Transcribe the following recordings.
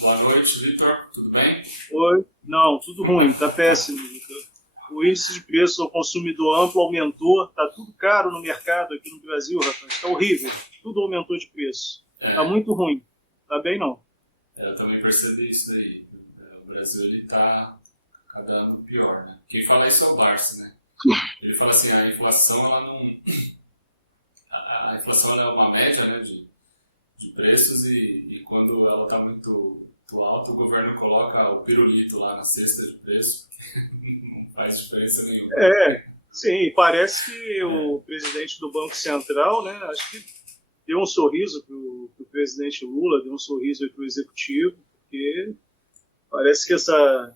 Boa noite, Vitor. Tudo bem? Oi. Não, tudo ruim, tá péssimo. O índice de preço ao consumidor amplo aumentou, tá tudo caro no mercado aqui no Brasil, rapaz, tá horrível. Tudo aumentou de preço. Tá muito ruim. Tá bem não. Eu também percebi isso daí. O Brasil, ele tá cada ano pior, né? Quem fala isso é o Barsi, né? Ele fala assim, a inflação, ela não... A inflação, ela é uma média, né, de preços e quando ela tá muito alta, o governo coloca o pirulito lá na cesta de preço, porque não faz diferença nenhuma. Sim, parece que o presidente do Banco Central, né, acho que deu um sorriso pro presidente Lula, deu um sorriso aí pro executivo, porque parece que essa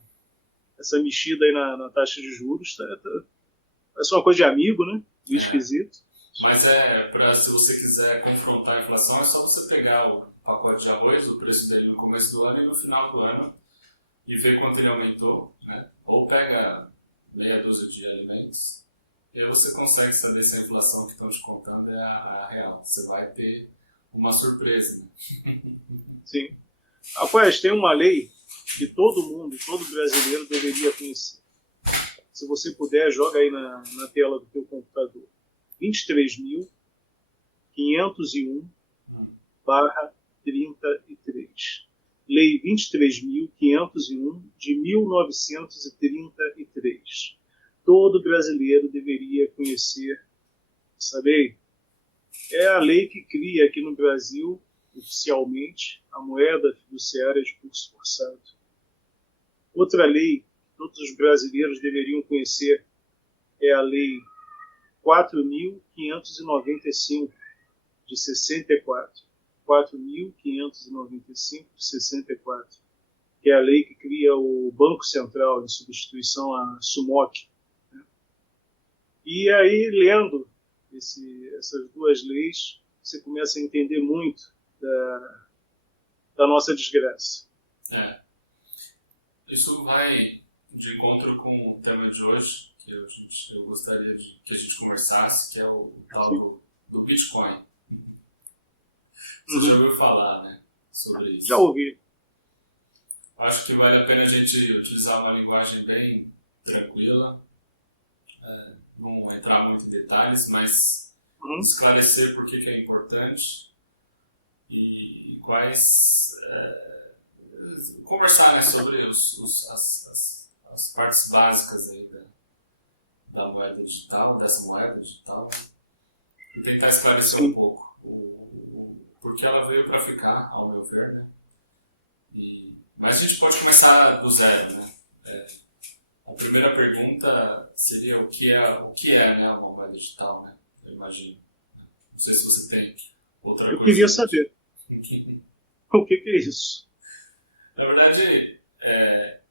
mexida aí na taxa de juros parece uma coisa de amigo, né, meio esquisito. Mas se você quiser confrontar a inflação, é só você pegar o pacote de arroz, o preço dele no começo do ano e no final do ano, e ver quanto ele aumentou, né? Ou pega meia dúzia de alimentos, e aí você consegue saber se a inflação que estão te contando é a real. Você vai ter uma surpresa, né? Sim. Rapaz, tem uma lei que todo mundo, todo brasileiro deveria conhecer. Se você puder, joga aí na tela do teu computador. 23.501/33. Lei 23.501 de 1933. Todo brasileiro deveria conhecer essa lei. É a lei que cria aqui no Brasil, oficialmente, a moeda fiduciária de curso forçado. Outra lei que todos os brasileiros deveriam conhecer é a lei 4.595 de 64. 4.595 de 64. Que é a lei que cria o Banco Central em substituição à SUMOC. Né? E aí, lendo essas duas leis, você começa a entender muito da nossa desgraça. Isso vai de encontro com o tema de hoje, que eu gostaria que a gente conversasse, que é o tal do Bitcoin. Você já ouviu falar, né, sobre isso? Já ouvi. Acho que vale a pena a gente utilizar uma linguagem bem tranquila, não entrar muito em detalhes, mas esclarecer por que é importante e quais... conversar, né, sobre as partes básicas aí da moeda digital, dessa moeda digital, né? E tentar esclarecer um pouco porque ela veio para ficar, ao meu ver, né? Mas a gente pode começar do zero, né? A primeira pergunta seria o que é, né, uma moeda digital, né? Eu imagino. Né? Não sei se você tem outra coisa. Eu queria saber. O que é isso? Na verdade,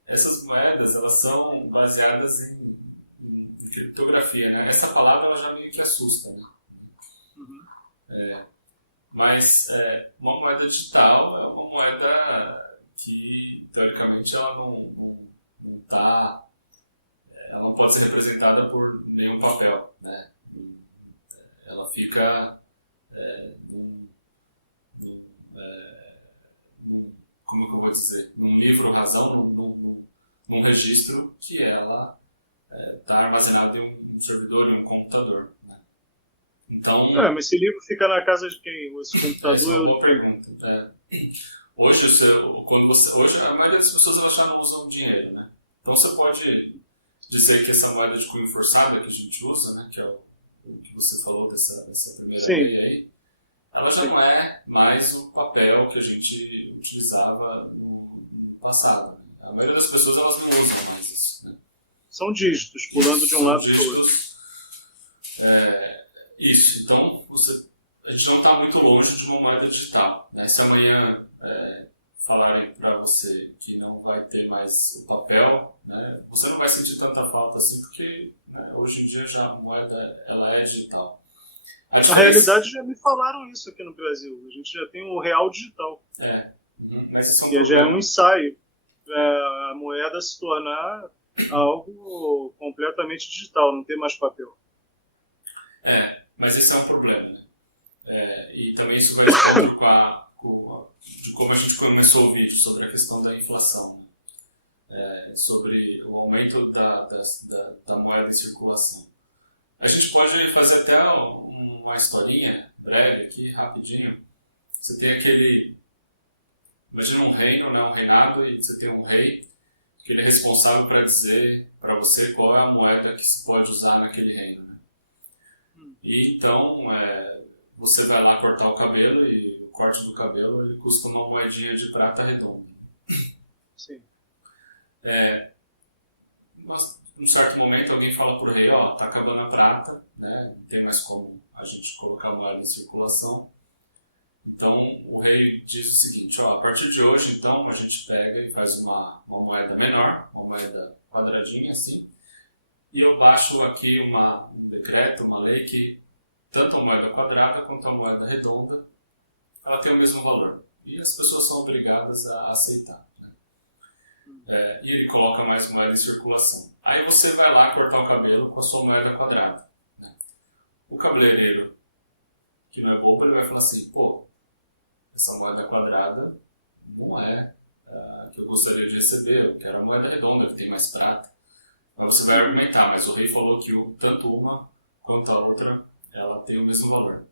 essas moedas, elas são baseadas em criptografia, né? Essa palavra ela já meio que assusta, né? Mas uma moeda digital é uma moeda que, teoricamente, ela não tá... Ela não pode ser representada por nenhum papel, né? Ela fica como que eu vou dizer? Num livro-razão, num registro que ela está armazenada em um servidor, em um computador, né? Então... mas esse livro fica na casa de quem? Essa é uma boa pergunta. Hoje, hoje a maioria das pessoas elas já não usam dinheiro, né? Então você pode dizer que essa moeda de cunho forçado que a gente usa, né, que é o que você falou dessa primeira lei aí, ela já não é mais o papel que a gente utilizava no passado. Né? A maioria das pessoas elas não usam mais isso, né? São dígitos, pulando de um lado para o outro. São dígitos. Isso, então a gente não está muito longe de uma moeda digital, né? Se amanhã falarem para você que não vai ter mais o papel, né, você não vai sentir tanta falta assim, porque, né, hoje em dia já a moeda ela é digital. Na realidade já me falaram isso aqui no Brasil, a gente já tem o real digital. Mas isso é um problema. Já é um ensaio, a moeda se tornar algo completamente digital, não ter mais papel. Mas esse é um problema, né? E também isso vai de encontro de como a gente começou o vídeo, sobre a questão da inflação, né? Sobre o aumento da moeda em circulação. A gente pode fazer até uma historinha breve aqui, rapidinho. Você tem imagina um reino, né, um reinado, e você tem um rei, que ele é responsável para dizer para você qual é a moeda que se pode usar naquele reino, né? E então, você vai lá cortar o cabelo, e o corte do cabelo ele custa uma moedinha de prata redonda, né? Sim. Mas, num certo momento, alguém fala pro rei, tá acabando a prata, né? Não tem mais como a gente colocar a moeda em circulação. Então, o rei diz o seguinte, a partir de hoje, então, a gente pega e faz uma moeda menor, uma moeda quadradinha, assim, e eu baixo aqui um decreto, uma lei que tanto a moeda quadrada quanto a moeda redonda, ela tem o mesmo valor. E as pessoas são obrigadas a aceitar, né? E ele coloca mais moeda em circulação. Aí você vai lá cortar o cabelo com a sua moeda quadrada, né? O cabeleireiro, que não é bobo, ele vai falar assim, essa moeda quadrada não é a que eu gostaria de receber, eu quero a moeda redonda, que tem mais prata. Mas você vai argumentar, mas o rei falou que tanto uma quanto a outra, ela tem o mesmo valor.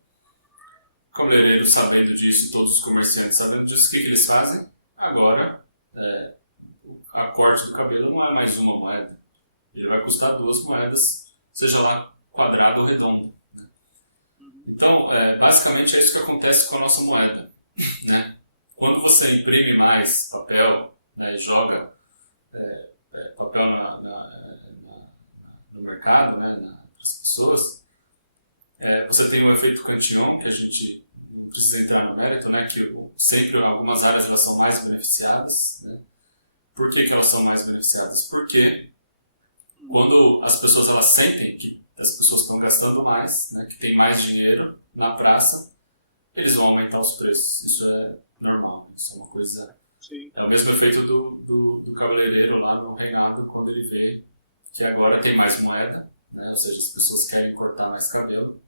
O cabeleireiro, sabendo disso, e todos os comerciantes sabendo disso, o que eles fazem? Agora, a corte do cabelo não é mais uma moeda. Ele vai custar 2 moedas, seja lá quadrada ou redonda, né? Então, basicamente é isso que acontece com a nossa moeda, né? Quando você imprime mais papel, né, e joga papel no mercado, né, para as pessoas, você tem o efeito Cantillon, que a gente não precisa entrar no mérito, né, que sempre algumas áreas elas são mais beneficiadas, né? Por que elas são mais beneficiadas? Porque quando as pessoas elas sentem que as pessoas estão gastando mais, né, que tem mais dinheiro na praça, eles vão aumentar os preços. Isso é normal, né? Isso é uma coisa... Sim. É o mesmo efeito do cabeleireiro lá no reinado, quando ele vê que agora tem mais moeda, né? Ou seja, as pessoas querem cortar mais cabelo,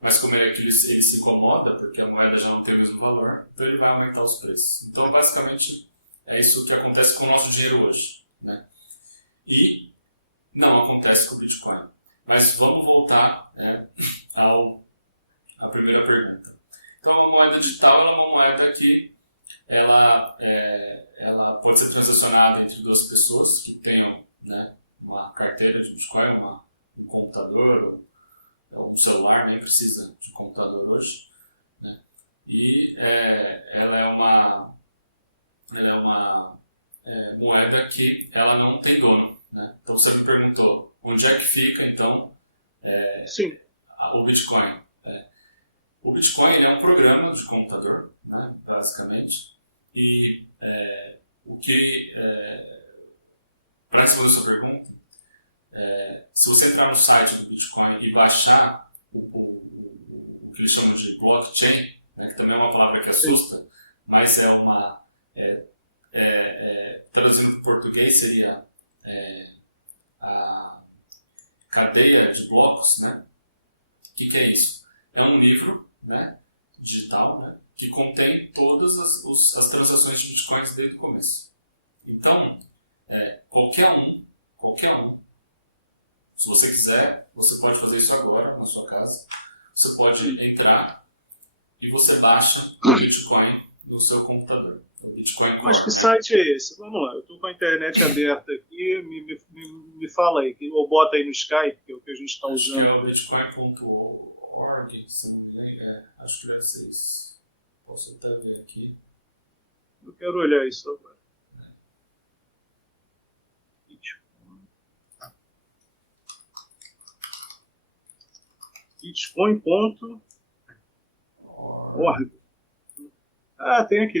mas como ele se incomoda, porque a moeda já não tem o mesmo valor, então ele vai aumentar os preços. Então, basicamente, é isso que acontece com o nosso dinheiro hoje, né? E não acontece com o Bitcoin. Mas vamos voltar à primeira pergunta. Então, uma moeda digital ela é uma moeda que ela pode ser transacionada entre 2 pessoas que tenham, né, uma carteira de Bitcoin, um computador ou um celular, nem precisa de computador hoje, né? E ela é uma moeda que ela não tem dono, né? Então você me perguntou onde é que fica então o Bitcoin. O Bitcoin ele é um programa de computador, né, basicamente, e para responder a sua pergunta, se você entrar no site do Bitcoin e baixar o que eles chamam de blockchain, né, que também é uma palavra que assusta, mas traduzindo para o português seria a cadeia de blocos, né? O que é isso? É um livro, né, digital, né, que contém todas as transações de bitcoins desde o começo. Então, qualquer um, se você quiser, você pode fazer isso agora na sua casa. Você pode entrar e você baixa o Bitcoin no seu computador. É o Bitcoin Core, mas que site é esse? Vamos lá, eu estou com a internet aberta aqui, me fala aí, ou bota aí no Skype, que é o que a gente está usando. Acho que é o bitcoin.org, se não me lembro. Acho que deve ser isso. Posso até ver aqui. Eu quero olhar isso agora. Bitcoin.org. Ah, tem aqui.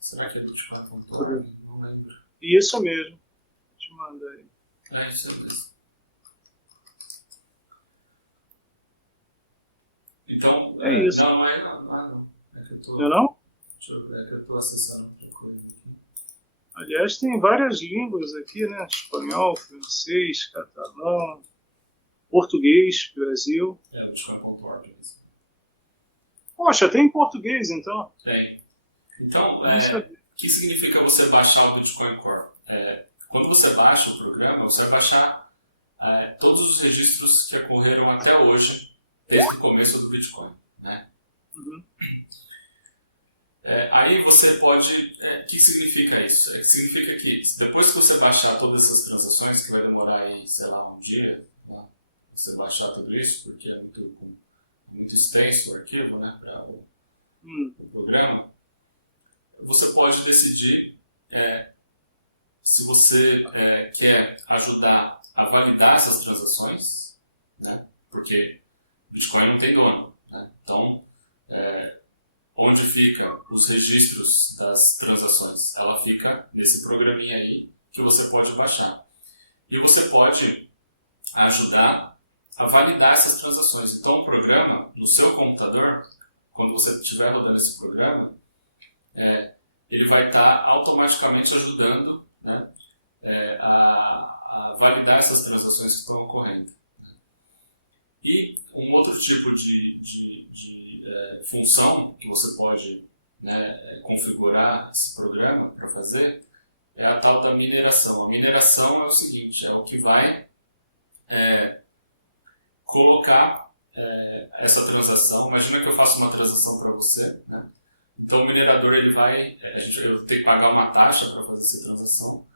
Será que é bitcoin.org? Não lembro. Isso mesmo. Te manda aí. Isso aí mesmo. Então, isso. Não. É que eu tô... Não? Deixa eu ver, é que eu tô acessando outra coisa aqui. Aliás, tem várias línguas aqui, né? Espanhol, francês, catalão, português, Brasil. É o bitcoin.org mesmo. Poxa, tem em português então? Tem. Então, o que significa você baixar o Bitcoin Core? Quando você baixa o programa, você vai baixar todos os registros que ocorreram até hoje, desde o começo do Bitcoin, né? Aí você pode... O que significa isso? Significa que depois que você baixar todas essas transações, que vai demorar aí, sei lá, um dia, né, você baixar tudo isso, porque é muito extenso o arquivo, né, para o programa, você pode decidir se você quer ajudar a validar essas transações, né, porque Bitcoin não tem dono, né, então... onde fica os registros das transações? Ela fica nesse programinha aí que você pode baixar. E você pode ajudar a validar essas transações. Então o programa, no seu computador, quando você estiver rodando esse programa, ele vai estar automaticamente ajudando, né, a validar essas transações que estão ocorrendo. E um outro tipo de função que você pode, né, configurar esse programa para fazer é a tal da mineração. A mineração é o seguinte, é o que vai colocar essa transação. Imagina que eu faço uma transação para você, né? Então o minerador ele vai, eu tenho que pagar uma taxa para fazer essa transação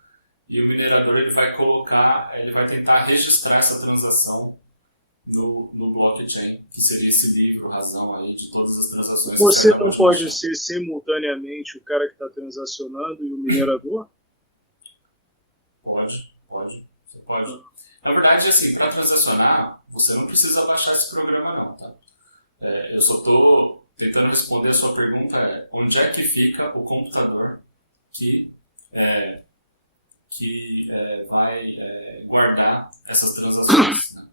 e o minerador ele vai tentar registrar essa transação no blockchain, que seria esse livro, razão aí de todas as transações que você acabou de baixar. Você não pode ser simultaneamente o cara que está transacionando e o minerador? Pode, você pode. Na verdade, assim, para transacionar, você não precisa baixar esse programa não, tá? Eu só estou tentando responder a sua pergunta, onde é que fica o computador que vai guardar essas transações, né?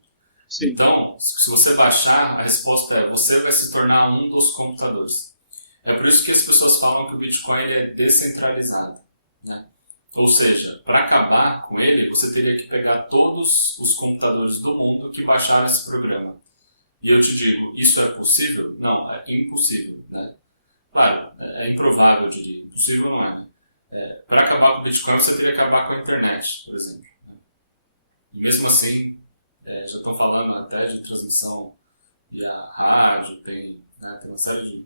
Então, se você baixar, a resposta você vai se tornar um dos computadores. É por isso que as pessoas falam que o Bitcoin ele é descentralizado, né? Ou seja, para acabar com ele, você teria que pegar todos os computadores do mundo que baixaram esse programa. E eu te digo, isso é possível? Não, é impossível, né? Claro, é improvável, eu diria. Impossível não é, né? Para acabar com o Bitcoin, você teria que acabar com a internet, por exemplo, né? E mesmo assim... já estão falando até de transmissão via rádio, tem uma série de...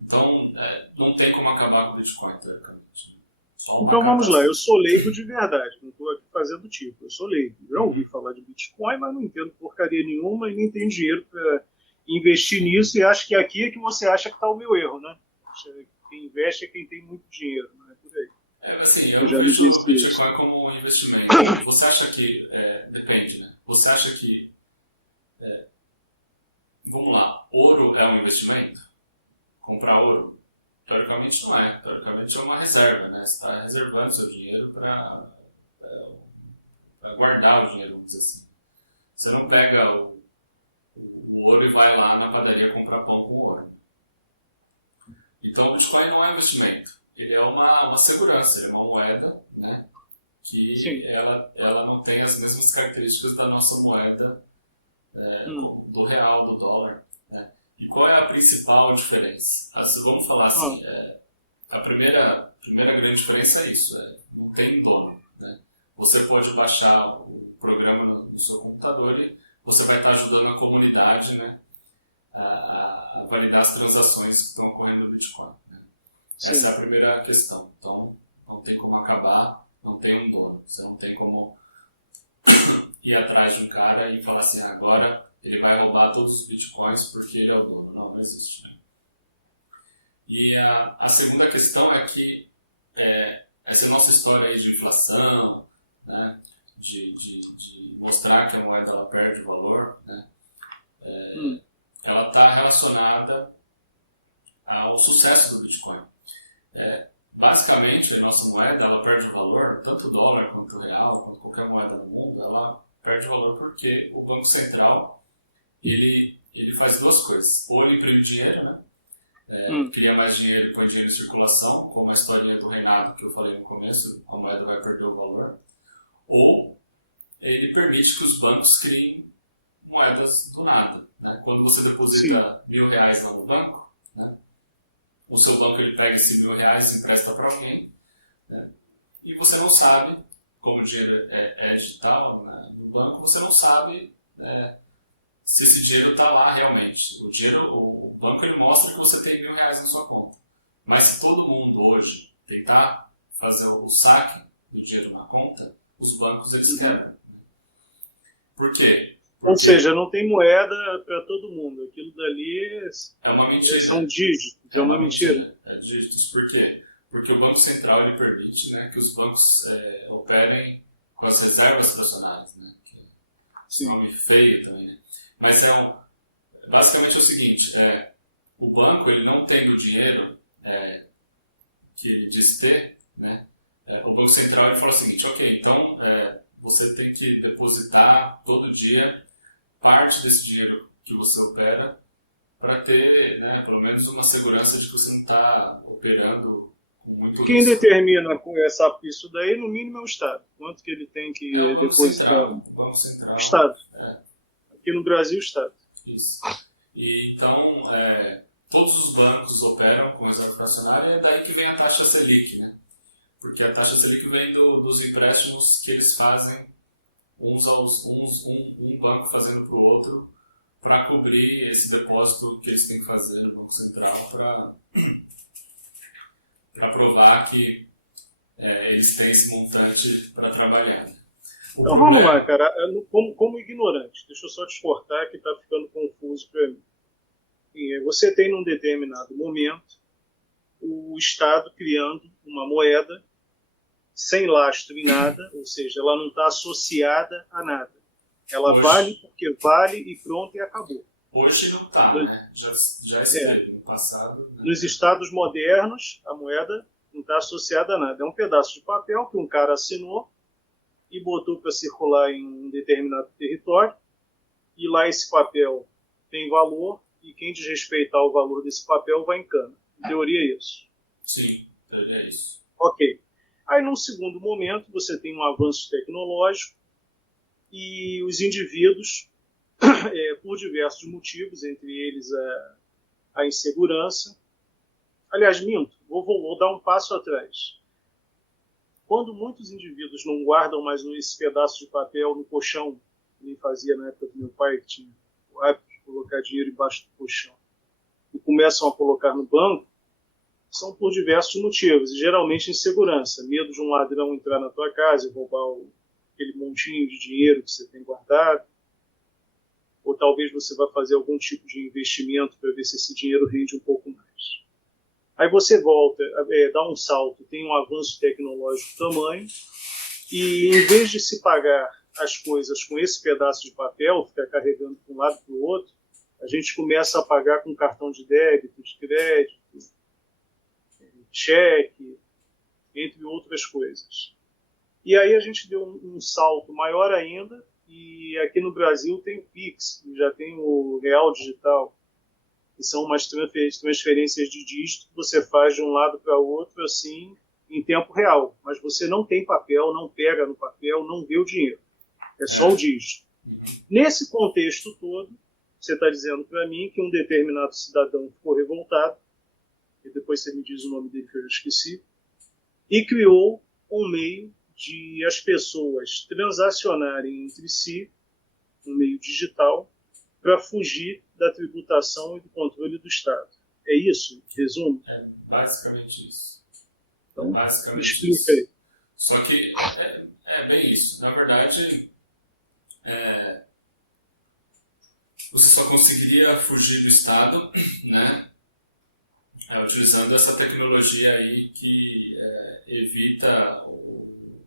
Então, não tem como acabar com o Bitcoin, teoricamente. Né? Só uma então vamos lá, eu sou leigo de verdade, não estou aqui fazendo tipo, eu sou leigo. Já ouvi falar de Bitcoin, mas não entendo porcaria nenhuma e nem tenho dinheiro para investir nisso, e acho que aqui é que você acha que está o meu erro, né? Quem investe é quem tem muito dinheiro, não é por aí. Assim, eu não vejo o Bitcoin como um investimento. Você acha que... depende, né? Você acha que... vamos lá, ouro é um investimento? Comprar ouro? Teoricamente não é. Teoricamente é uma reserva, né? Você está reservando seu dinheiro para guardar o dinheiro, vamos dizer assim. Você não pega o ouro e vai lá na padaria comprar pão com ouro. Então o Bitcoin não é um investimento. Ele é uma segurança, ele é uma moeda, né, que ela não tem as mesmas características da nossa moeda, como do real, do dólar, né? E qual é a principal diferença? Vamos falar assim, a primeira grande diferença é isso, não tem dono, né? Você pode baixar o programa no seu computador e você vai estar ajudando a comunidade, né, a validar as transações que estão ocorrendo no Bitcoin, né? Essa é a primeira questão. Então, não tem como acabar, não tem um dono. Você não tem como ir atrás de um cara e falar assim, agora ele vai roubar todos os bitcoins porque ele é o dono. Não existe, né? E a segunda questão é que essa nossa história aí de inflação, né, de mostrar que a moeda ela perde valor, né, ela está relacionada ao sucesso do Bitcoin. Basicamente, a nossa moeda ela perde valor, tanto o dólar quanto o real, quanto qualquer moeda no mundo, ela perde valor porque o Banco Central ele faz duas coisas. Ou ele imprime dinheiro, né? Cria mais dinheiro e põe dinheiro em circulação, como a historinha do reinado que eu falei no começo, a moeda vai perder o valor. Ou ele permite que os bancos criem moedas do nada, né? Quando você deposita R$1.000 lá no banco, né, o seu banco ele pega esse R$1.000 e empresta para alguém, né? E você não sabe, como o dinheiro é digital, né, no banco, você não sabe, né, se esse dinheiro está lá realmente. O banco ele mostra que você tem R$1.000 na sua conta. Mas se todo mundo hoje tentar fazer o saque do dinheiro na conta, os bancos eles quebram, né? Por quê? Porque ou seja, não tem moeda para todo mundo. Aquilo dali é uma mentira. São dígitos. É uma mentira. É dígitos. Por quê? Porque o Banco Central ele permite, né, que os bancos operem com as reservas fracionárias, né? Que é esse nome feio também, né? Mas basicamente é o seguinte, o banco ele não tendo o dinheiro que ele diz ter, né? O Banco Central ele fala o seguinte, ok, então você tem que depositar todo dia parte desse dinheiro que você opera para ter, né, pelo menos uma segurança de que você não está operando com muito risco. Quem determina isso daí, no mínimo, é o Estado. Quanto que ele tem que o Banco depositar? Central. O Banco Central. O Estado. Aqui no Brasil, o Estado. Isso. E então, todos os bancos operam com reserva fracionária e é daí que vem a taxa Selic, né? Porque a taxa Selic vem dos empréstimos que eles fazem um banco fazendo para o outro para cobrir esse depósito que eles têm que fazer no Banco Central para provar que eles têm esse montante para trabalhar. Né? O problema... Vamos lá, cara, como ignorante, deixa eu só te cortar que está ficando confuso para mim. Você tem num determinado momento o Estado criando uma moeda sem lastro em nada, ou seja, ela não está associada a nada. Ela vale porque vale e pronto, e acabou. Hoje não está, né? Já esteve no passado. Né? Nos estados modernos, a moeda não está associada a nada. É um pedaço de papel que um cara assinou e botou para circular em um determinado território, e lá esse papel tem valor, e quem desrespeitar o valor desse papel vai em cana. Em teoria é isso. Sim, em teoria é isso. Ok. Aí, num segundo momento, você tem um avanço tecnológico e os indivíduos, por diversos motivos, entre eles a insegurança. Aliás, minto, vou dar um passo atrás. Quando muitos indivíduos não guardam mais esse pedaço de papel no colchão, que nem fazia na época do meu pai, que tinha o hábito de colocar dinheiro embaixo do colchão, e começam a colocar no banco, são por diversos motivos, e geralmente insegurança, medo de um ladrão entrar na tua casa e roubar aquele montinho de dinheiro que você tem guardado, ou talvez você vá fazer algum tipo de investimento para ver se esse dinheiro rende um pouco mais. Aí você volta, dá um salto, tem um avanço tecnológico tamanho, e em vez de se pagar as coisas com esse pedaço de papel, ficar carregando de um lado para o outro, a gente começa a pagar com cartão de débito, de crédito, cheque, entre outras coisas. E aí a gente deu um salto maior ainda, e aqui no Brasil tem o Pix, já tem o Real Digital, que são umas transferências de dígito que você faz de um lado para o outro, assim, em tempo real. Mas você não tem papel, não pega no papel, não vê o dinheiro. É só o dígito. Uhum. Nesse contexto todo, você está dizendo para mim que um determinado cidadão ficou revoltado, e depois você me diz o nome dele que eu já esqueci, e criou um meio de as pessoas transacionarem entre si, um meio digital, para fugir da tributação e do controle do Estado. É isso? Resumo? É basicamente isso. É basicamente Explica isso. aí. Só que é bem isso. Na verdade, você só conseguiria fugir do Estado, né? Utilizando essa tecnologia aí que evita o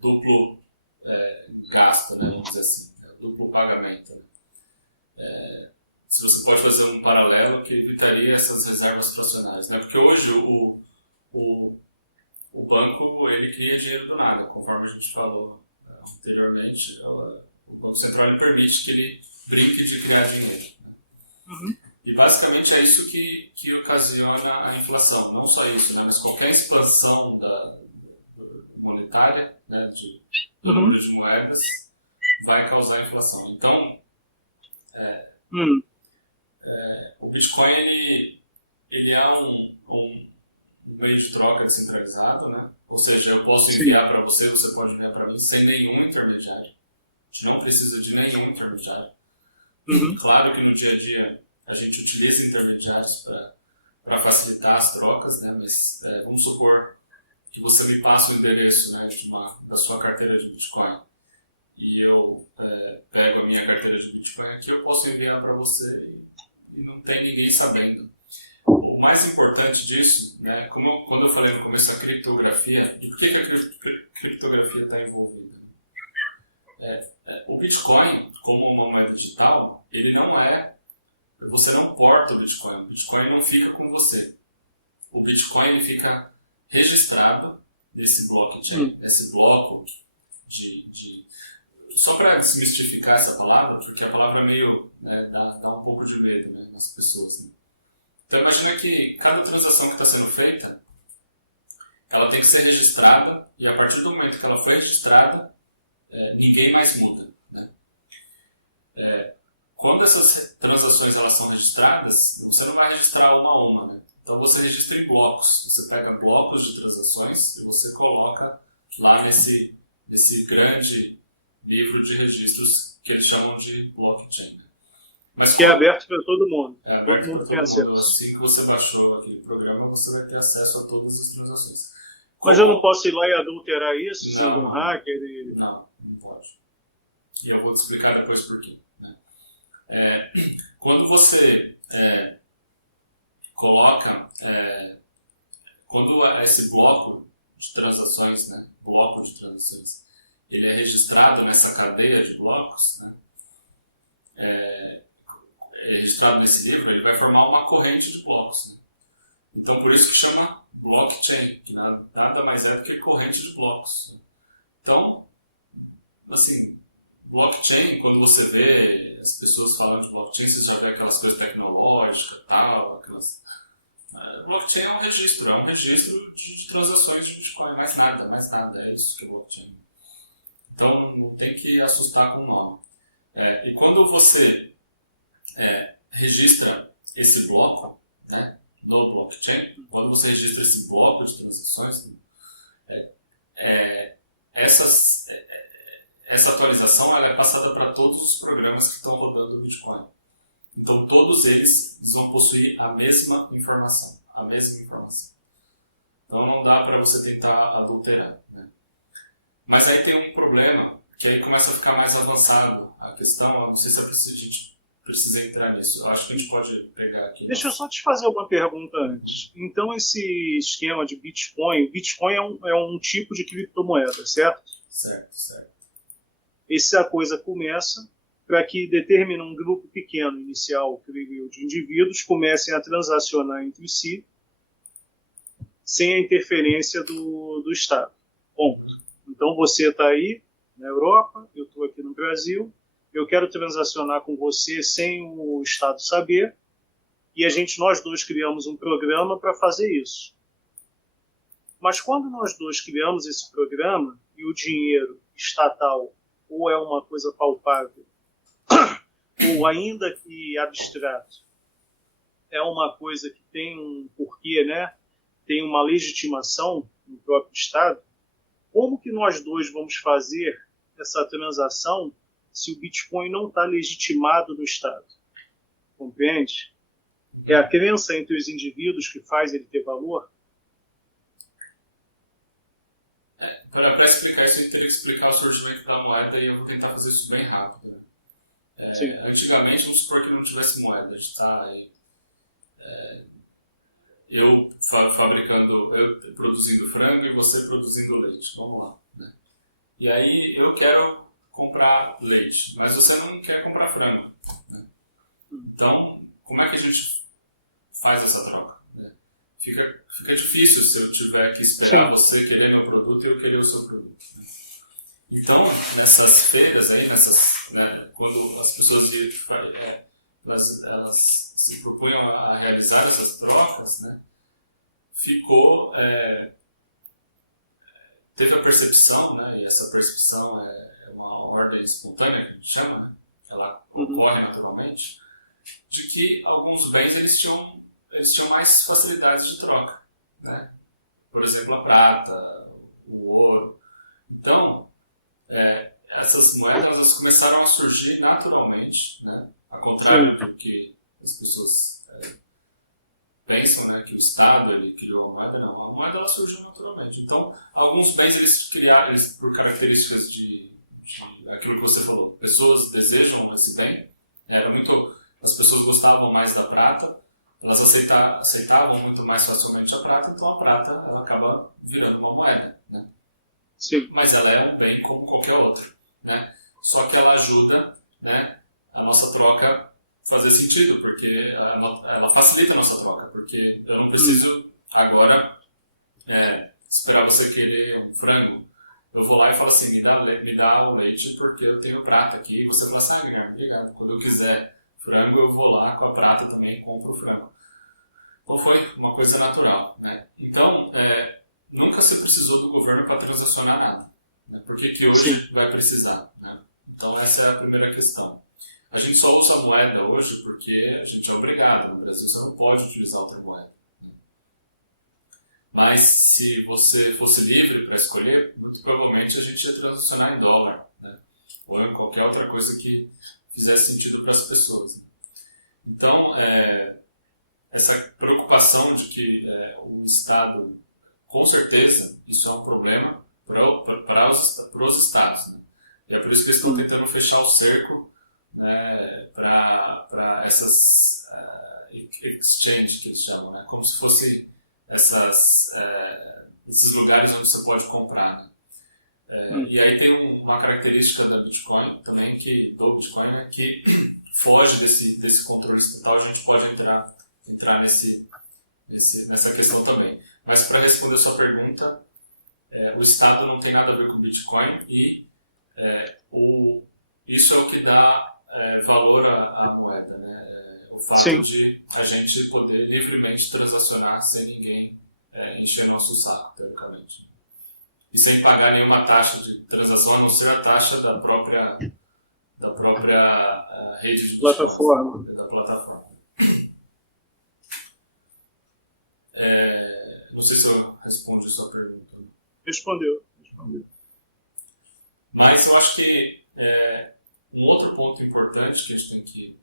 duplo gasto, né, vamos dizer assim, o duplo pagamento. Né? Se você pode fazer um paralelo que evitaria essas reservas fracionárias, né? Porque hoje o banco ele cria dinheiro do nada, conforme a gente falou anteriormente, o Banco Central ele permite que ele brinque de criar dinheiro. Né? Uhum. E basicamente é isso que ocasiona a inflação. Não só isso, né, mas qualquer expansão monetária, né, do número de moedas, vai causar inflação. Então, o Bitcoin ele é um meio de troca descentralizado, né? Ou seja, eu posso enviar para você, você pode enviar para mim sem nenhum intermediário. A gente não precisa de nenhum intermediário. Claro que no dia a dia a gente utiliza intermediários para facilitar as trocas, né? Mas vamos supor que você me passa o endereço, né, da sua carteira de Bitcoin e eu pego a minha carteira de Bitcoin aqui, eu posso enviar para você e não tem ninguém sabendo. O mais importante disso, né, quando eu falei no começo a criptografia, e por que a criptografia está envolvida? Né? O Bitcoin, como uma moeda digital, ele não você não porta o Bitcoin não fica com você. O Bitcoin ele fica registrado nesse blockchain, nesse bloco só para desmistificar essa palavra, porque a palavra meio dá um pouco de medo, né, nas pessoas, né? Então imagina que cada transação que está sendo feita, ela tem que ser registrada, e a partir do momento que ela foi registrada, ninguém mais muda, né? Quando essas transações elas são registradas, você não vai registrar uma a uma, né? Então você registra em blocos. Você pega blocos de transações e você coloca lá nesse grande livro de registros que eles chamam de blockchain. Mas que é aberto para todo mundo. É aberto para todo mundo. Assim que você baixou aquele programa, você vai ter acesso a todas as transações. Mas eu não posso ir lá e adulterar isso? Não. Hacker Não pode. E eu vou te explicar depois por quê, né? Quando você coloca, quando esse bloco de transações, né, ele é registrado nessa cadeia de blocos, né, é registrado nesse livro, ele vai formar uma corrente de blocos, né? Então por isso que chama blockchain, que nada mais é do que corrente de blocos. Então, assim, blockchain, quando você vê as pessoas falando de blockchain, você já vê aquelas coisas tecnológicas, tal, blockchain é um registro de transações de Bitcoin, mais nada, é isso que é blockchain. Então não tem que assustar com o nome. E quando você registra esse bloco, né, no blockchain, quando você registra esse bloco de transações, essa atualização ela é passada para todos os programas que estão rodando o Bitcoin. Então todos eles vão possuir a mesma informação. Então não dá para você tentar adulterar, né? Mas aí tem um problema, que aí começa a ficar mais avançado a questão. Eu não sei se a gente precisa entrar nisso. Eu acho que a gente pode pegar aqui. Deixa eu só te fazer uma pergunta antes. Então esse esquema de Bitcoin, Bitcoin é um tipo de criptomoeda, certo? Certo. Essa coisa começa para que um grupo pequeno inicial, creio eu, de indivíduos comecem a transacionar entre si sem a interferência do Estado. Bom, então você está aí na Europa, eu estou aqui no Brasil, eu quero transacionar com você sem o Estado saber, e nós dois criamos um programa para fazer isso. Mas quando nós dois criamos esse programa e o dinheiro estatal ou é uma coisa palpável, ou ainda que abstrato, é uma coisa que tem um porquê, né? Tem uma legitimação no próprio Estado, como que nós dois vamos fazer essa transação se o Bitcoin não está legitimado no Estado? Compreende? É a crença entre os indivíduos que faz ele ter valor? Para explicar isso, eu teria que explicar o surgimento da moeda e eu vou tentar fazer isso bem rápido, né? Antigamente, vamos supor que não tivesse moeda. A gente está aí, eu produzindo frango e você produzindo leite. Vamos lá, né? E aí eu quero comprar leite, mas você não quer comprar frango, né? Então, como é que a gente faz essa troca, né? Fica difícil se eu tiver que esperar você querer meu produto e eu querer o seu produto, né? Então, nessas feiras aí, né, quando as pessoas elas se propunham a realizar essas trocas, né, teve a percepção, né, e essa percepção é uma ordem espontânea, que a gente chama, né, ela ocorre naturalmente, de que alguns bens eles tinham eles tinham mais facilidades de troca, né? Por exemplo, a prata, o ouro. Então, essas moedas elas começaram a surgir naturalmente, né? Ao contrário do que as pessoas pensam, né? Que o Estado ele criou a moeda, não. A moeda ela surgiu naturalmente. Então, alguns bens eles criaram por características de aquilo que você falou. Pessoas desejam esse bem. As pessoas gostavam mais da prata. Elas aceitavam muito mais facilmente a prata, então a prata ela acaba virando uma moeda, né? Sim. Mas ela é um bem como qualquer outro, né? Só que ela ajuda, né, a nossa troca fazer sentido, porque ela facilita a nossa troca, porque eu não preciso agora esperar você querer um frango. Eu vou lá e falo assim, me dá o leite porque eu tenho prata aqui. E você fala assim, Guilherme, obrigado. Quando eu quiser frango, eu vou lá com a prata também e compro o frango. Então foi uma coisa natural, né? Então, nunca se precisou do governo para transacionar nada, né? Por que hoje Sim. vai precisar, né? Então essa é a primeira questão. A gente só usa a moeda hoje porque a gente é obrigado. No Brasil você não pode utilizar outra moeda, né? Mas se você fosse livre para escolher, muito provavelmente a gente ia transacionar em dólar, né? Ou em qualquer outra coisa que fizesse sentido para as pessoas, né? Então, essa preocupação de que o Estado, com certeza, isso é um problema para os Estados, né? E é por isso que eles estão tentando fechar o cerco, né, para essas exchange que eles chamam, né? Como se fosse esses lugares onde você pode comprar, né? E aí tem uma característica da Bitcoin também, do Bitcoin, né, que foge desse controle estatal. A gente pode entrar nessa questão também. Mas para responder a sua pergunta, o Estado não tem nada a ver com Bitcoin e isso é o que dá valor à moeda, né? O fato Sim. de a gente poder livremente transacionar sem ninguém encher nosso saco, teoricamente, né? E sem pagar nenhuma taxa de transação, a não ser a taxa da própria rede de Bitcoin, da plataforma. Não sei se eu respondi a sua pergunta. Respondeu. Mas eu acho que um outro ponto importante que a gente tem que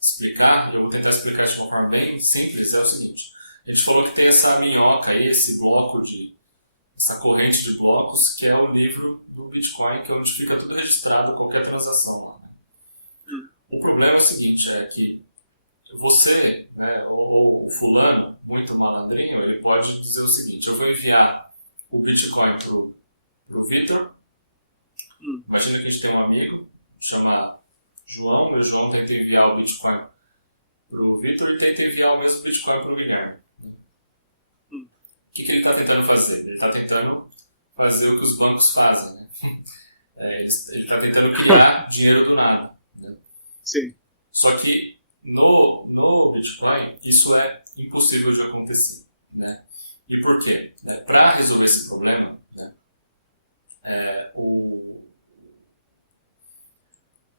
explicar, e eu vou tentar explicar isso de uma forma bem simples, é o seguinte. A gente falou que tem essa minhoca aí, essa corrente de blocos, que é o livro do Bitcoin, que é onde fica tudo registrado, qualquer transação lá, né? O problema é o seguinte, é que você, né, ou o fulano, muito malandrinho, ele pode dizer o seguinte, eu vou enviar o Bitcoin pro Vitor. Imagina que a gente tem um amigo, chama João, meu João tenta enviar o Bitcoin pro Vitor e tenta enviar o mesmo Bitcoin pro Guilherme, né? O que ele está tentando fazer? Ele está tentando fazer o que os bancos fazem, né? Ele está tentando criar dinheiro do nada, né? Sim. Só que no Bitcoin isso é impossível de acontecer, né? E por quê? Para resolver esse problema, né,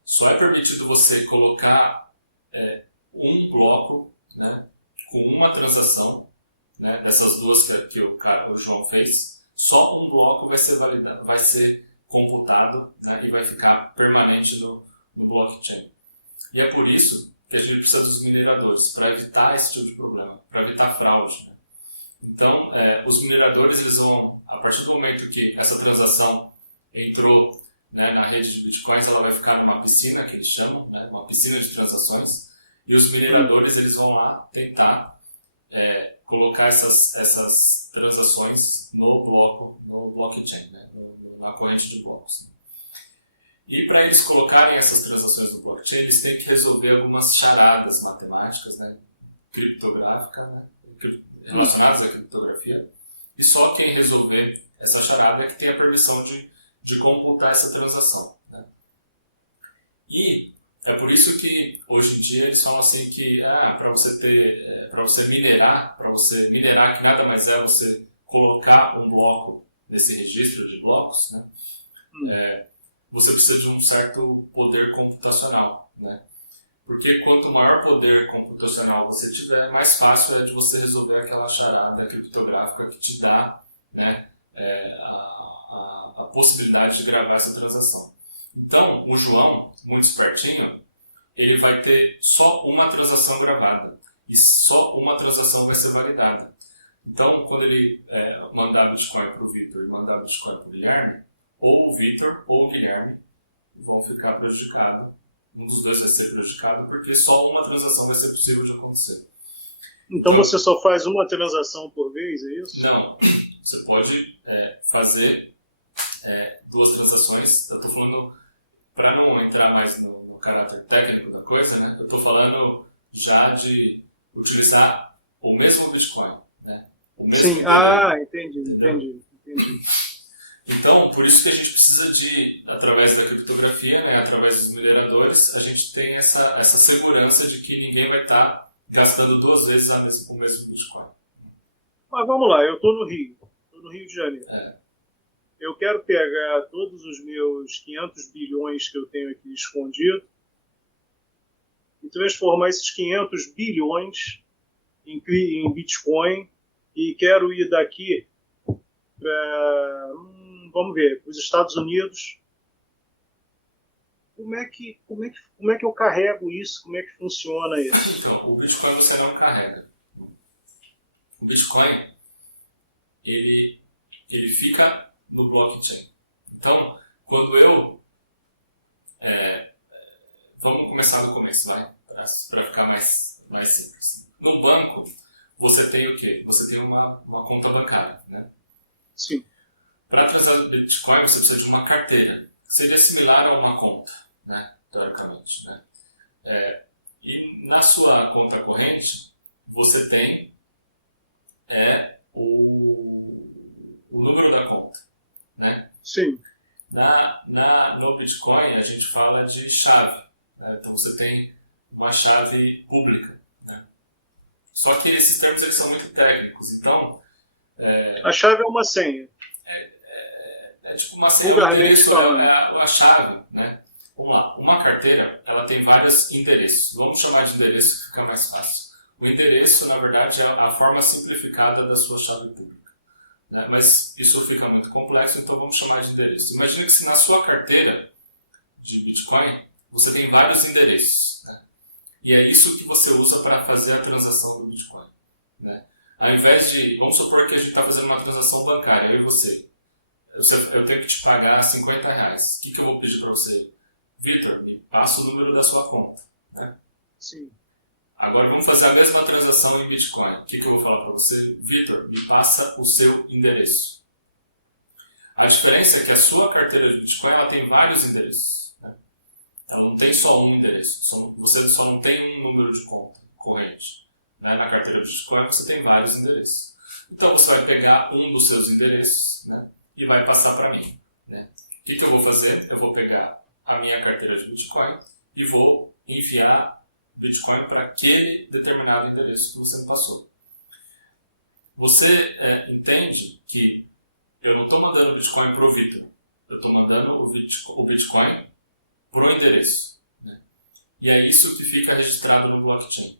só é permitido você colocar um bloco, né, com uma transação, né, dessas duas que o João fez. Só um bloco vai ser validado, vai ser computado, né, e vai ficar permanente no blockchain. E é por isso que a gente precisa dos mineradores, para evitar esse tipo de problema, para evitar fraude, né? Então, os mineradores, eles vão, a partir do momento que essa transação entrou, né, na rede de bitcoins, ela vai ficar numa piscina, que eles chamam, né, uma piscina de transações, e os mineradores, eles vão lá tentar colocar essas transações no blockchain, né, na corrente de blocos, né? E para eles colocarem essas transações no blockchain, eles têm que resolver algumas charadas matemáticas, né, criptográficas, né, relacionadas à criptografia, e só quem resolver essa charada é que tem a permissão de computar essa transação, né? E é por isso que hoje em dia eles falam assim que para você minerar que nada mais é você colocar um bloco nesse registro de blocos, né? Você precisa de um certo poder computacional, né? Porque quanto maior poder computacional você tiver, mais fácil é de você resolver aquela charada criptográfica que te dá, né, a possibilidade de gravar essa transação. Então, o João, muito espertinho, ele vai ter só uma transação gravada e só uma transação vai ser validada. Então, quando ele mandar Bitcoin para o Vitor e mandar Bitcoin para o Guilherme, ou o Vitor ou o Guilherme vão ficar prejudicados. Um dos dois vai ser prejudicado porque só uma transação vai ser possível de acontecer. Então você só faz uma transação por vez, é isso? Não, você pode fazer duas transações. Eu estou falando, para não entrar mais no caráter técnico da coisa, né? Eu estou falando já de utilizar o mesmo Bitcoin, né? O mesmo endereço. Ah, entendi. Entendeu? Entendi. Então, por isso que a gente precisa através da criptografia, né, através dos mineradores, a gente tem essa segurança de que ninguém vai estar gastando duas vezes o mesmo Bitcoin. Mas vamos lá, eu estou no Rio de Janeiro. É. Eu quero pegar todos os meus 500 bilhões que eu tenho aqui escondido e transformar esses 500 bilhões em Bitcoin e quero ir daqui para... Vamos ver, para os Estados Unidos. Como é que eu carrego isso? Como é que funciona isso? Então, o Bitcoin você não carrega. O Bitcoin, ele fica no blockchain. Então, quando vamos começar do começo, vai? Para ficar mais simples. No banco, você tem o quê? Você tem uma conta bancária, né? Sim. Para transar Bitcoin, você precisa de uma carteira, que seria similar a uma conta, né? Teoricamente, né? E na sua conta corrente, você tem o número da conta, né? Sim. No Bitcoin, a gente fala de chave, né? Então você tem uma chave pública, né? Só que esses termos eles são muito técnicos, então... A chave é uma senha. É tipo uma senha, é um endereço, a chave, né? Vamos lá, uma carteira, ela tem vários endereços. Vamos chamar de endereço que fica mais fácil. O endereço, na verdade, é a forma simplificada da sua chave pública, né? Mas isso fica muito complexo, então vamos chamar de endereço. Imagina que se na sua carteira de Bitcoin, você tem vários endereços, né? E é isso que você usa para fazer a transação do Bitcoin, né? Ao invés de... Vamos supor que a gente está fazendo uma transação bancária, eu e você. Eu tenho que te pagar R$50. O que eu vou pedir para você? Vitor, me passa o número da sua conta, né? Sim. Agora vamos fazer a mesma transação em Bitcoin. O que eu vou falar para você? Vitor, me passa o seu endereço. A diferença é que a sua carteira de Bitcoin ela tem vários endereços, né? Ela não tem só um endereço. Você só não tem um número de conta corrente, né? Na carteira de Bitcoin você tem vários endereços. Então você vai pegar um dos seus endereços, né? E vai passar para mim, né? O que eu vou fazer? Eu vou pegar a minha carteira de Bitcoin e vou enviar Bitcoin para aquele determinado endereço que você me passou. Você entende que eu não estou mandando o Bitcoin para o Vitor, eu estou mandando o Bitcoin para o endereço, né? E é isso que fica registrado no blockchain,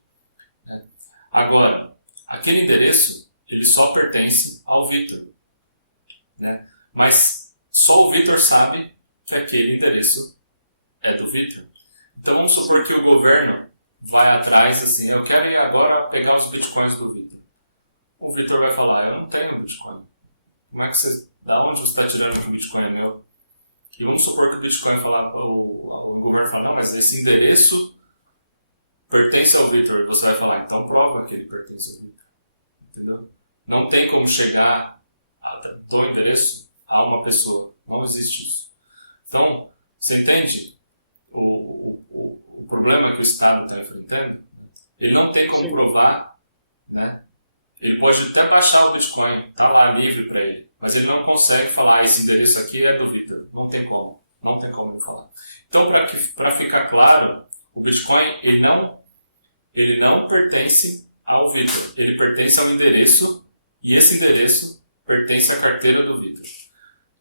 né? Agora, aquele endereço ele só pertence ao Vitor, né? Mas só o Vitor sabe que aquele endereço é do Vitor. Então vamos supor que o governo vai atrás assim, eu quero ir agora pegar os bitcoins do Vitor. O Vitor vai falar, eu não tenho Bitcoin. Como é que da onde você está tirando que o Bitcoin é meu? E vamos supor que o Bitcoin o governo fala, não, mas esse endereço pertence ao Vitor. E você vai falar, então prova que ele pertence ao Vitor. Entendeu? Não tem como chegar do endereço a uma pessoa. Não existe isso. Então, você entende o problema que o Estado está enfrentando? Ele não tem como provar, né? Ele pode até baixar o Bitcoin, tá lá livre para ele, mas ele não consegue falar, esse endereço aqui é do Vitor. Não tem como ele falar. Então, para ficar claro, o Bitcoin ele não pertence ao Vitor, ele pertence ao endereço e esse endereço pertence à carteira do Vitor.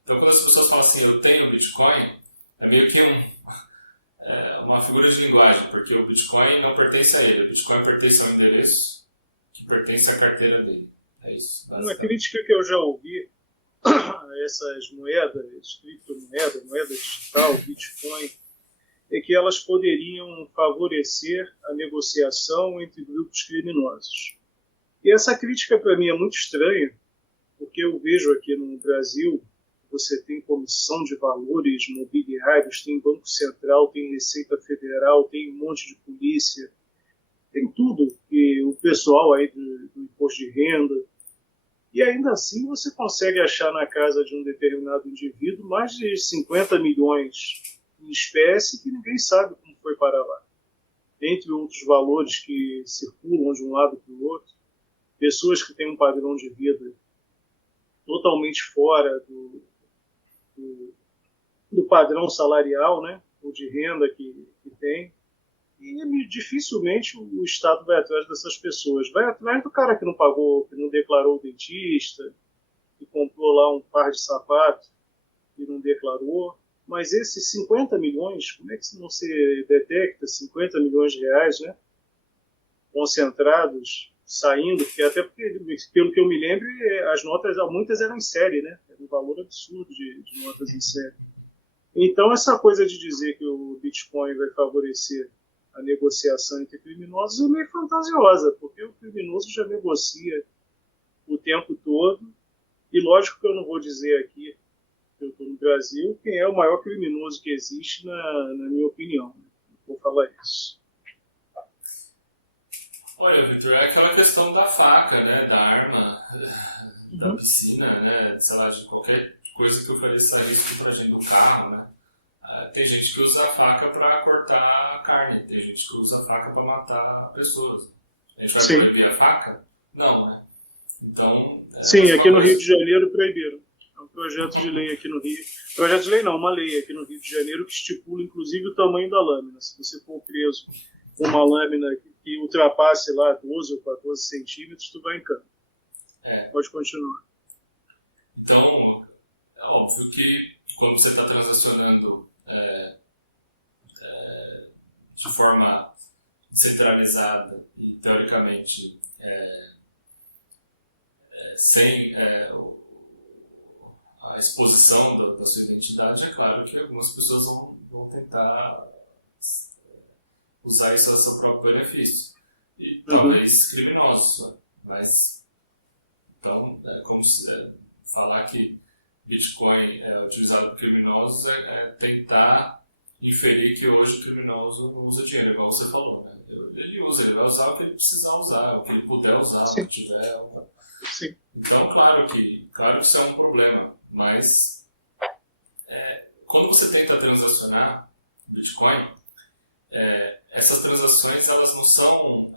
Então, quando as pessoas falam assim, eu tenho Bitcoin, é meio que uma figura de linguagem, porque o Bitcoin não pertence a ele, o Bitcoin pertence ao endereço que pertence à carteira dele. É isso, basicamente. Uma crítica que eu já ouvi a essas moedas, moeda digital, Bitcoin, é que elas poderiam favorecer a negociação entre grupos criminosos. E essa crítica para mim é muito estranha, porque eu vejo aqui no Brasil, você tem comissão de valores mobiliários, tem Banco Central, tem Receita Federal, tem um monte de polícia, tem tudo, e o pessoal aí do imposto de renda. E ainda assim você consegue achar na casa de um determinado indivíduo mais de 50 milhões em espécie que ninguém sabe como foi parar lá. Entre outros valores que circulam de um lado para o outro, pessoas que têm um padrão de vida totalmente fora do padrão salarial, né, ou de renda que tem. E dificilmente o Estado vai atrás dessas pessoas. Vai atrás do cara que não pagou, que não declarou o dentista, que comprou lá um par de sapatos e não declarou. Mas esses 50 milhões, como é que não se detecta 50 milhões de reais, né, concentrados, saindo? Porque até porque, pelo que eu me lembro, as notas, muitas eram em série, né? Era um valor absurdo de notas em série. Então, essa coisa de dizer que o Bitcoin vai favorecer a negociação entre criminosos é meio fantasiosa, porque o criminoso já negocia o tempo todo, e lógico que eu não vou dizer aqui, que eu estou no Brasil, quem é o maior criminoso que existe, na minha opinião. Não vou falar isso. Olha, Victor, é aquela questão da faca, né, da arma, da piscina, né, sei lá, de qualquer coisa que ofereça risco pra gente, do carro, né. Tem gente que usa a faca para cortar carne, tem gente que usa a faca para matar pessoas. A gente vai proibir a faca? Não, né? Então, sim, aqui no Rio de Janeiro proibiram. É um projeto de lei aqui no Rio. Projeto de lei não, uma lei aqui no Rio de Janeiro que estipula inclusive o tamanho da lâmina. Se você for preso com uma lâmina que ultrapasse lá 12 ou 14 centímetros, tu vai em campo. Pode continuar. Então, é óbvio que quando você está transacionando de forma descentralizada e teoricamente sem a exposição da sua identidade, é claro que algumas pessoas vão tentar usar isso a seu próprio benefício. E talvez criminosos, mas então é como falar que Bitcoin é utilizado por criminosos é tentar inferir que hoje o criminoso não usa dinheiro, igual você falou, né? Ele vai usar o que ele precisar usar, o que ele puder usar, o que tiver. Sim. Então, claro que isso é um problema, mas quando você tenta transacionar Bitcoin, essas transações elas não são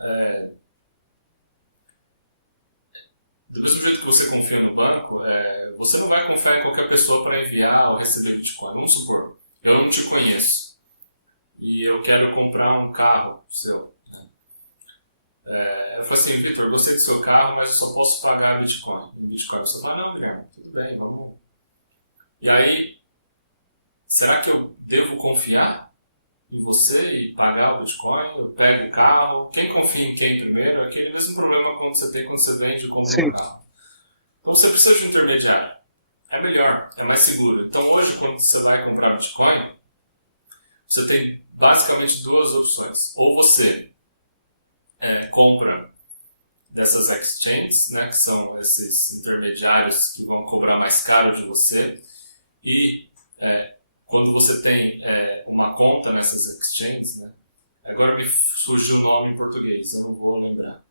do mesmo jeito que você confia no banco, você não vai confiar em qualquer pessoa para enviar ou receber Bitcoin. Vamos supor, eu não te conheço e eu quero comprar um carro seu, né? Eu falo assim, Victor, gostei do seu carro, mas eu só posso pagar em Bitcoin. Você fala, não, Guilherme, tudo bem, vamos. E aí, será que eu devo confiar em você e pagar o Bitcoin? Eu pego o carro. Quem confia em quem primeiro? É aquele mesmo problema quando você vende e compra um carro. Então você precisa de um intermediário. É melhor, é mais seguro. Então hoje, quando você vai comprar Bitcoin, você tem basicamente duas opções. Ou você compra dessas exchanges, né, que são esses intermediários que vão cobrar mais caro de você, e quando você tem uma conta nessas exchanges, né, agora me surgiu o nome em português, eu não vou lembrar,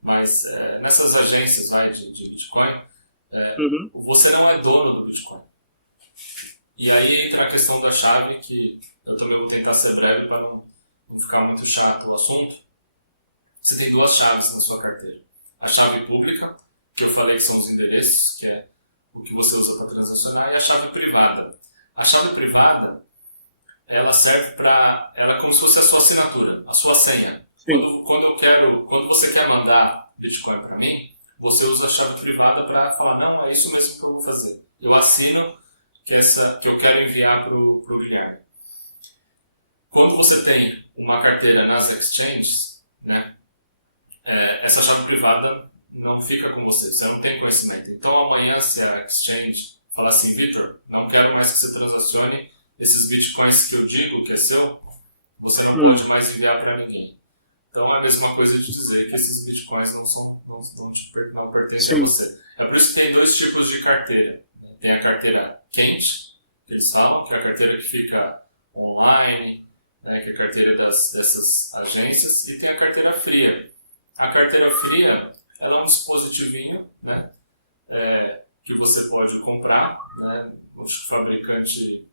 mas nessas agências de Bitcoin, você não é dono do Bitcoin. E aí entra a questão da chave, que eu também vou tentar ser breve para não ficar muito chato o assunto. Você tem duas chaves na sua carteira. A chave pública, que eu falei que são os endereços, que é o que você usa para transacionar, e a chave privada. A chave privada, ela serve ela é como se fosse a sua assinatura, a sua senha. Quando você quer mandar Bitcoin para mim, você usa a chave privada para falar, não, é isso mesmo que eu vou fazer. Eu assino que eu quero enviar para o Guilherme. Quando você tem uma carteira nas exchanges, né, essa chave privada não fica com você não tem conhecimento. Então amanhã, se a exchange falar assim, Vitor, não quero mais que você transacione esses bitcoins que eu digo que é seu, você não pode mais enviar para ninguém. Então é a mesma coisa de dizer que esses bitcoins não pertencem a você. É por isso que tem dois tipos de carteira, né? Tem a carteira quente, que eles falam, que é a carteira que fica online, né? Que é a carteira dessas agências, e tem a carteira fria. A carteira fria, ela é um dispositivinho, né? Que você pode comprar, né? Acho que o fabricante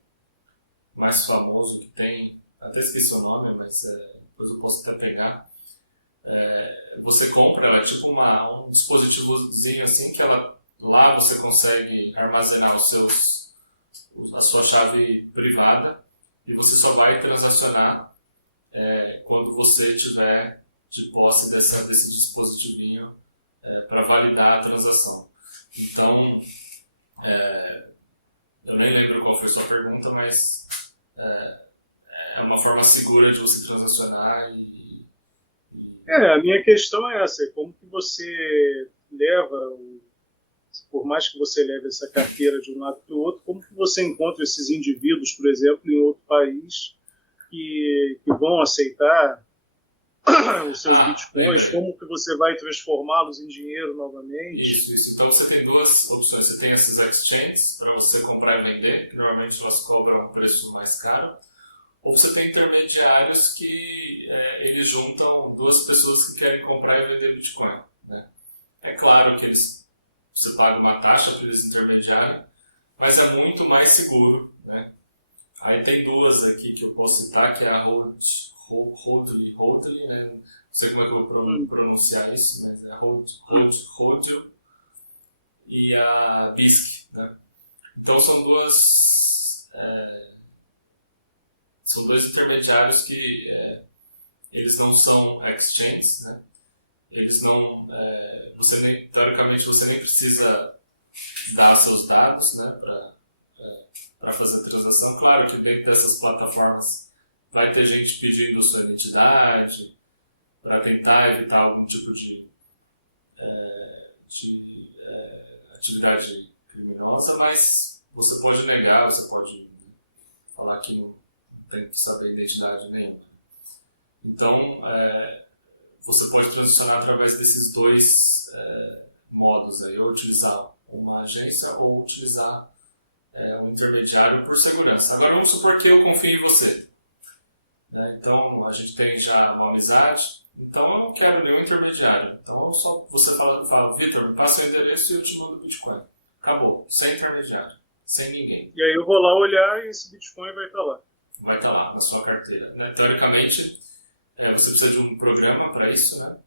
mais famoso que tem, até esqueci o nome, mas depois eu posso até pegar. Você compra, ela é tipo um dispositivozinho assim, que lá você consegue armazenar a sua chave privada e você só vai transacionar quando você tiver de posse desse dispositivinho para validar a transação. Então, eu nem lembro qual foi a sua pergunta, mas é uma forma segura de você transacionar a minha questão é essa, como que você leva, por mais que você leve essa carteira de um lado para o outro, como que você encontra esses indivíduos, por exemplo, em outro país que vão aceitar os seus bitcoins, lembrei. como que você vai transformá-los em dinheiro novamente? Isso. Então você tem duas opções. Você tem essas exchanges para você comprar e vender, que normalmente elas cobram um preço mais caro. Ou você tem intermediários que eles juntam duas pessoas que querem comprar e vender Bitcoin, né? É claro que você paga uma taxa para eles intermediarem, mas é muito mais seguro, né? Aí tem duas aqui que eu posso citar, que é a Hodl, né? Não sei como é que eu vou pronunciar isso, mas é Hodl e a Bisq, né? Então são dois intermediários que eles não são exchanges, né? Eles não, teoricamente você nem precisa dar seus dados, né, para fazer a transação. Claro que dentro dessas plataformas vai ter gente pedindo sua identidade para tentar evitar algum tipo de atividade criminosa, mas você pode negar, você pode falar que não tem que saber identidade nenhuma. Então, você pode transicionar através desses dois modos aí, ou utilizar uma agência ou utilizar um intermediário por segurança. Agora vamos supor que eu confio em você, né? Então a gente tem já uma amizade, então eu não quero nenhum intermediário. Então você fala, Vitor, me passa o endereço e eu te mando o Bitcoin. Acabou, sem intermediário, sem ninguém. E aí eu vou lá olhar e esse Bitcoin vai estar lá. Vai estar lá na sua carteira, né? Teoricamente, você precisa de um programa para isso, né?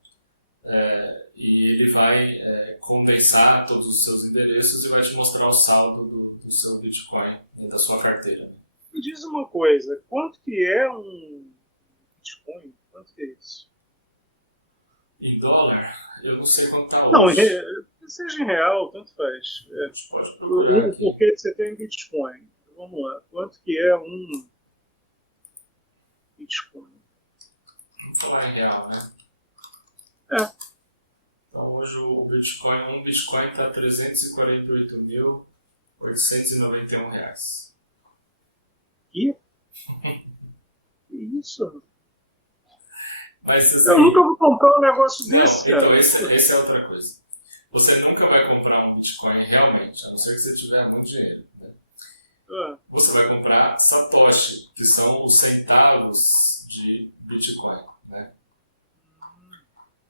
E ele vai condensar todos os seus endereços e vai te mostrar o saldo do seu Bitcoin, né, da sua carteira. Né? Me diz uma coisa, quanto que é um Bitcoin? Quanto que é isso? Em dólar, eu não sei quanto está hoje. Não, seja em real, tanto faz. A gente pode procurar aqui. Porque você tem Bitcoin. Vamos lá, quanto que é um Bitcoin? Vamos falar em real, né? Então hoje um Bitcoin está R$ 348.891 reais. Que? Isso? Mas assim, eu nunca vou comprar um negócio desse. Não, então essa é outra coisa. Você nunca vai comprar um Bitcoin realmente, a não ser que você tiver muito dinheiro, né? Você vai comprar Satoshi, que são os centavos de Bitcoin, né?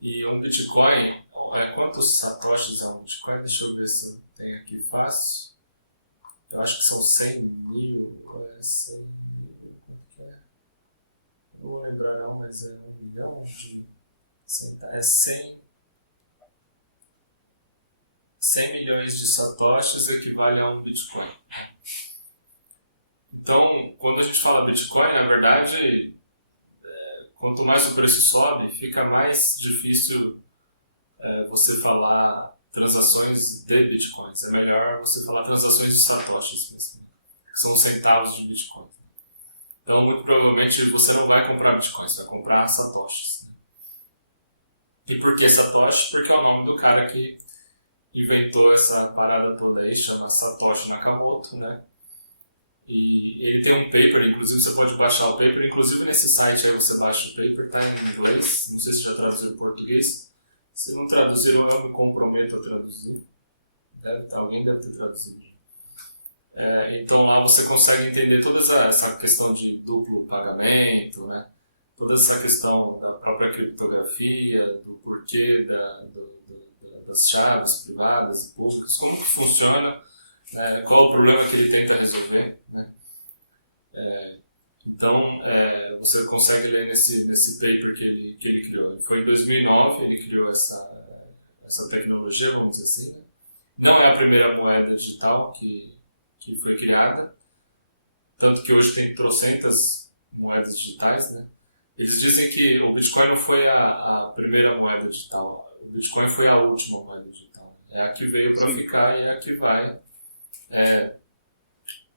E um Bitcoin, quantos satoshis é um Bitcoin? Deixa eu ver se eu tenho aqui fácil. Eu acho que são 100 mil, 100 mil, quanto que é? Não vou lembrar não, mas é 1 milhão de centavos, 100 milhões de satoshis equivale a um Bitcoin. Então, quando a gente fala Bitcoin, na verdade, quanto mais o preço sobe, fica mais difícil você falar transações de Bitcoins. É melhor você falar transações de satoshis mesmo, que são os centavos de Bitcoin. Então, muito provavelmente, você não vai comprar Bitcoin, você vai comprar satoshis. Né? E por que Satoshi? Porque é o nome do cara que inventou essa parada toda aí, chama Satoshi Nakamoto, né? E ele tem um paper, inclusive você pode baixar o paper, inclusive nesse site aí você baixa o paper, tá em inglês, não sei se já traduziram em português. Se não traduziram, eu me comprometo a traduzir. Alguém deve ter traduzido. Então lá você consegue entender toda essa questão de duplo pagamento, né? Toda essa questão da própria criptografia, do porquê das chaves privadas e públicas, como que funciona, né? Qual o problema que ele tenta resolver, né? Então você consegue ler nesse paper que ele criou. Foi em 2009 ele criou essa tecnologia, vamos dizer assim, né? Não é a primeira moeda digital que foi criada, tanto que hoje tem trocentas moedas digitais, né? Eles dizem que o Bitcoin não foi a primeira moeda digital, o Bitcoin foi a última moeda digital. É a que veio para ficar e é a que vai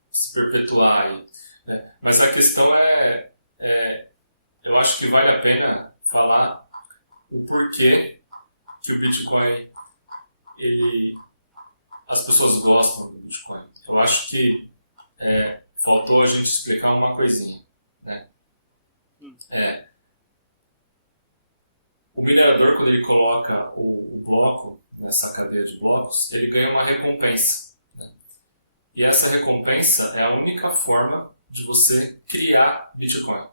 se perpetuar aí, né? Mas a questão eu acho que vale a pena falar o porquê que o Bitcoin, as pessoas gostam do Bitcoin. Eu acho que faltou a gente explicar uma coisinha, né? O minerador, quando ele coloca o bloco nessa cadeia de blocos, ele ganha uma recompensa, né? E essa recompensa é a única forma de você criar Bitcoin.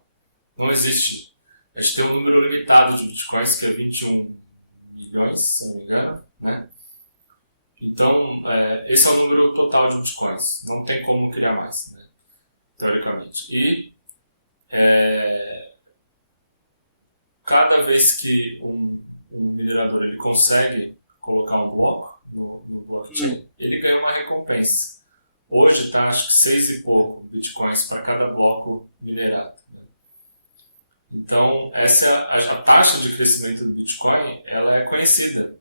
Não existe. A gente tem um número limitado de Bitcoins, que é 21 milhões, se eu não me engano, né? Então, esse é o número total de Bitcoins. Não tem como criar mais, né? Teoricamente. E cada vez que um minerador ele consegue colocar um bloco no blockchain, ele ganha uma recompensa. Hoje está, acho que 6 e pouco Bitcoins para cada bloco minerado, né? Então, essa é a taxa de crescimento do Bitcoin, ela é conhecida.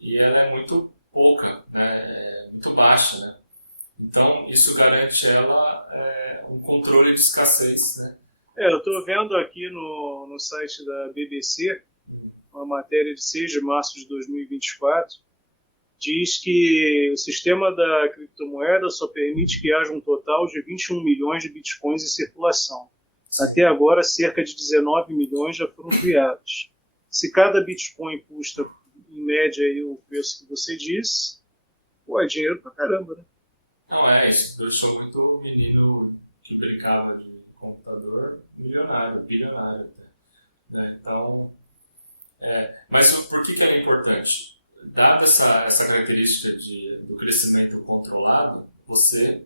E ela é muito pouca, né? Muito baixa, né? Então, isso garante ela um controle de escassez, né? Eu estou vendo aqui no site da BBC, uma matéria de 6 de março de 2024, diz que o sistema da criptomoeda só permite que haja um total de 21 milhões de bitcoins em circulação. Sim. Até agora, cerca de 19 milhões já foram criados. Se cada bitcoin custa, em média, aí, o preço que você disse, é dinheiro pra caramba, né? Não, isso deixou muito menino que brincava de computador milionário, bilionário até, né? Então, mas por que ela é importante? Dada essa característica do crescimento controlado, você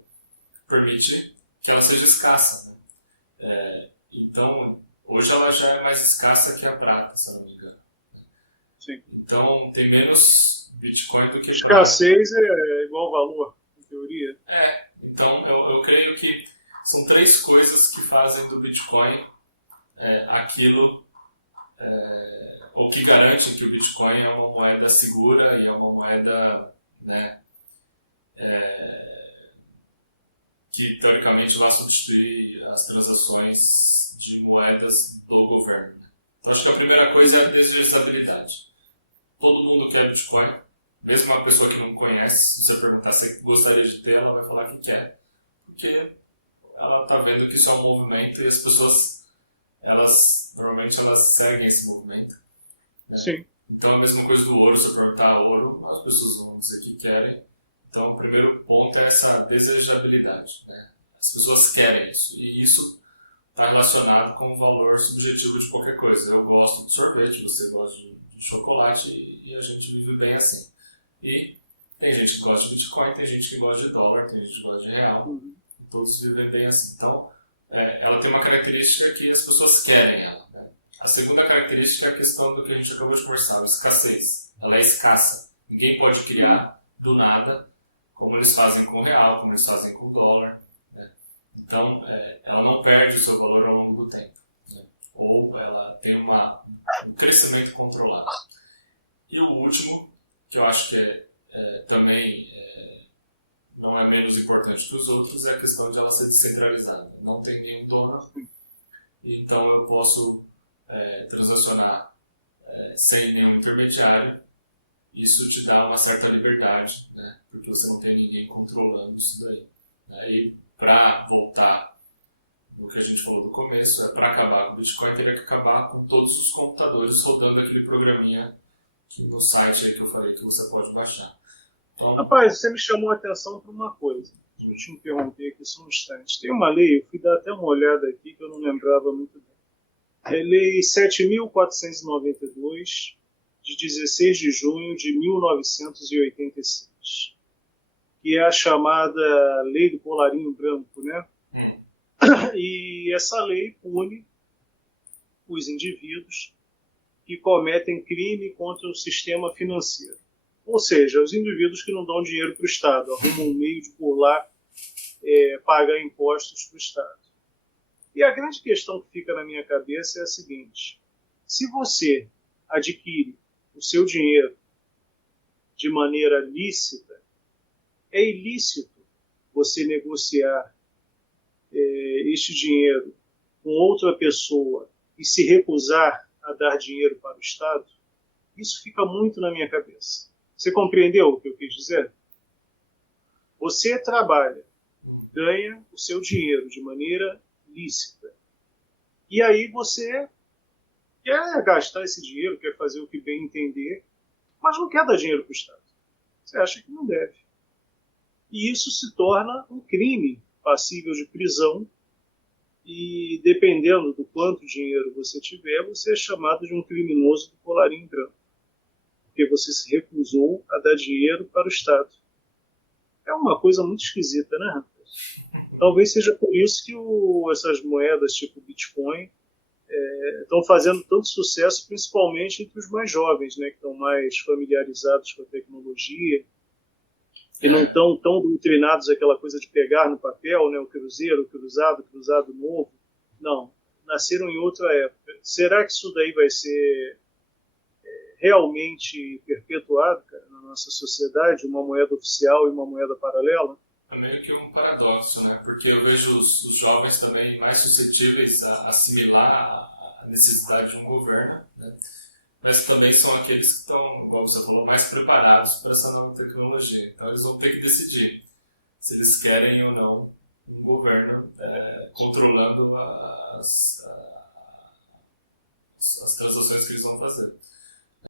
permite que ela seja escassa, né? Então, hoje ela já é mais escassa que a prata, se eu não me engano. Sim. Então, tem menos Bitcoin do que prata. Escassez é igual valor, em teoria. Então eu creio que são 3 coisas que fazem do Bitcoin aquilo, ou que garantem que o Bitcoin é uma moeda segura e é uma moeda, né, que teoricamente vai substituir as transações de moedas do governo, né? Então acho que a primeira coisa é a desvalorizabilidade. Todo mundo quer Bitcoin, mesmo uma pessoa que não conhece, se você perguntar se gostaria de ter, ela vai falar que quer, porque ela está vendo que isso é um movimento e as pessoas, normalmente elas seguem esse movimento, né? Sim. Então a mesma coisa do ouro, se eu perguntar ouro, as pessoas vão dizer que querem. Então o primeiro ponto é essa desejabilidade, né? As pessoas querem isso, e isso está relacionado com o valor subjetivo de qualquer coisa. Eu gosto de sorvete, você gosta de chocolate e a gente vive bem assim. E tem gente que gosta de Bitcoin, tem gente que gosta de dólar, tem gente que gosta de real, e todos vivem bem assim. Então, ela tem uma característica que as pessoas querem ela, né? A segunda característica é a questão do que a gente acabou de conversar, a escassez. Ela é escassa. Ninguém pode criar do nada, como eles fazem com o real, como eles fazem com o dólar, né? Então, ela não perde o seu valor ao longo do tempo, né? Ou ela tem um crescimento controlado. E o último, que eu acho que também não é menos importante que os outros, é a questão de ela ser descentralizada. Não tem nenhum dono, então eu posso transacionar sem nenhum intermediário. Isso te dá uma certa liberdade, né? Porque você não tem ninguém controlando isso daí. E para voltar no que a gente falou do começo, para acabar com o Bitcoin, teria que acabar com todos os computadores rodando aquele programinha que no site aí que eu falei que você pode baixar. Então, rapaz, você me chamou a atenção para uma coisa. Deixa eu te interromper aqui só um instante. Tem uma lei, eu fui dar até uma olhada aqui que eu não lembrava muito bem. É Lei 7.492, de 16 de junho de 1986, que é a chamada Lei do Colarinho Branco, né? E essa lei pune os indivíduos que cometem crime contra o sistema financeiro. Ou seja, os indivíduos que não dão dinheiro para o Estado, arrumam um meio de burlar, pagar impostos para o Estado. E a grande questão que fica na minha cabeça é a seguinte: se você adquire o seu dinheiro de maneira lícita, é ilícito você negociar este dinheiro com outra pessoa e se recusar a dar dinheiro para o Estado? Isso fica muito na minha cabeça. Você compreendeu o que eu quis dizer? Você trabalha, ganha o seu dinheiro de maneira lícita, e aí você quer gastar esse dinheiro, quer fazer o que bem entender, mas não quer dar dinheiro para o Estado. Você acha que não deve. E isso se torna um crime passível de prisão, e dependendo do quanto dinheiro você tiver, você é chamado de um criminoso do colarinho branco, porque você se recusou a dar dinheiro para o Estado. É uma coisa muito esquisita, né, rapaz? Talvez seja por isso que essas moedas tipo Bitcoin estão fazendo tanto sucesso, principalmente entre os mais jovens, né, que estão mais familiarizados com a tecnologia, que não estão tão doutrinados àquela coisa de pegar no papel, né, o cruzeiro, o cruzado novo. Não, nasceram em outra época. Será que isso daí vai ser realmente perpetuado, cara, na nossa sociedade, uma moeda oficial e uma moeda paralela? É meio que um paradoxo, né? Porque eu vejo os jovens também mais suscetíveis a assimilar a necessidade de um governo, né? Mas também são aqueles que estão, igual você falou, mais preparados para essa nova tecnologia. Então eles vão ter que decidir se eles querem ou não um governo controlando as transações que eles vão fazer.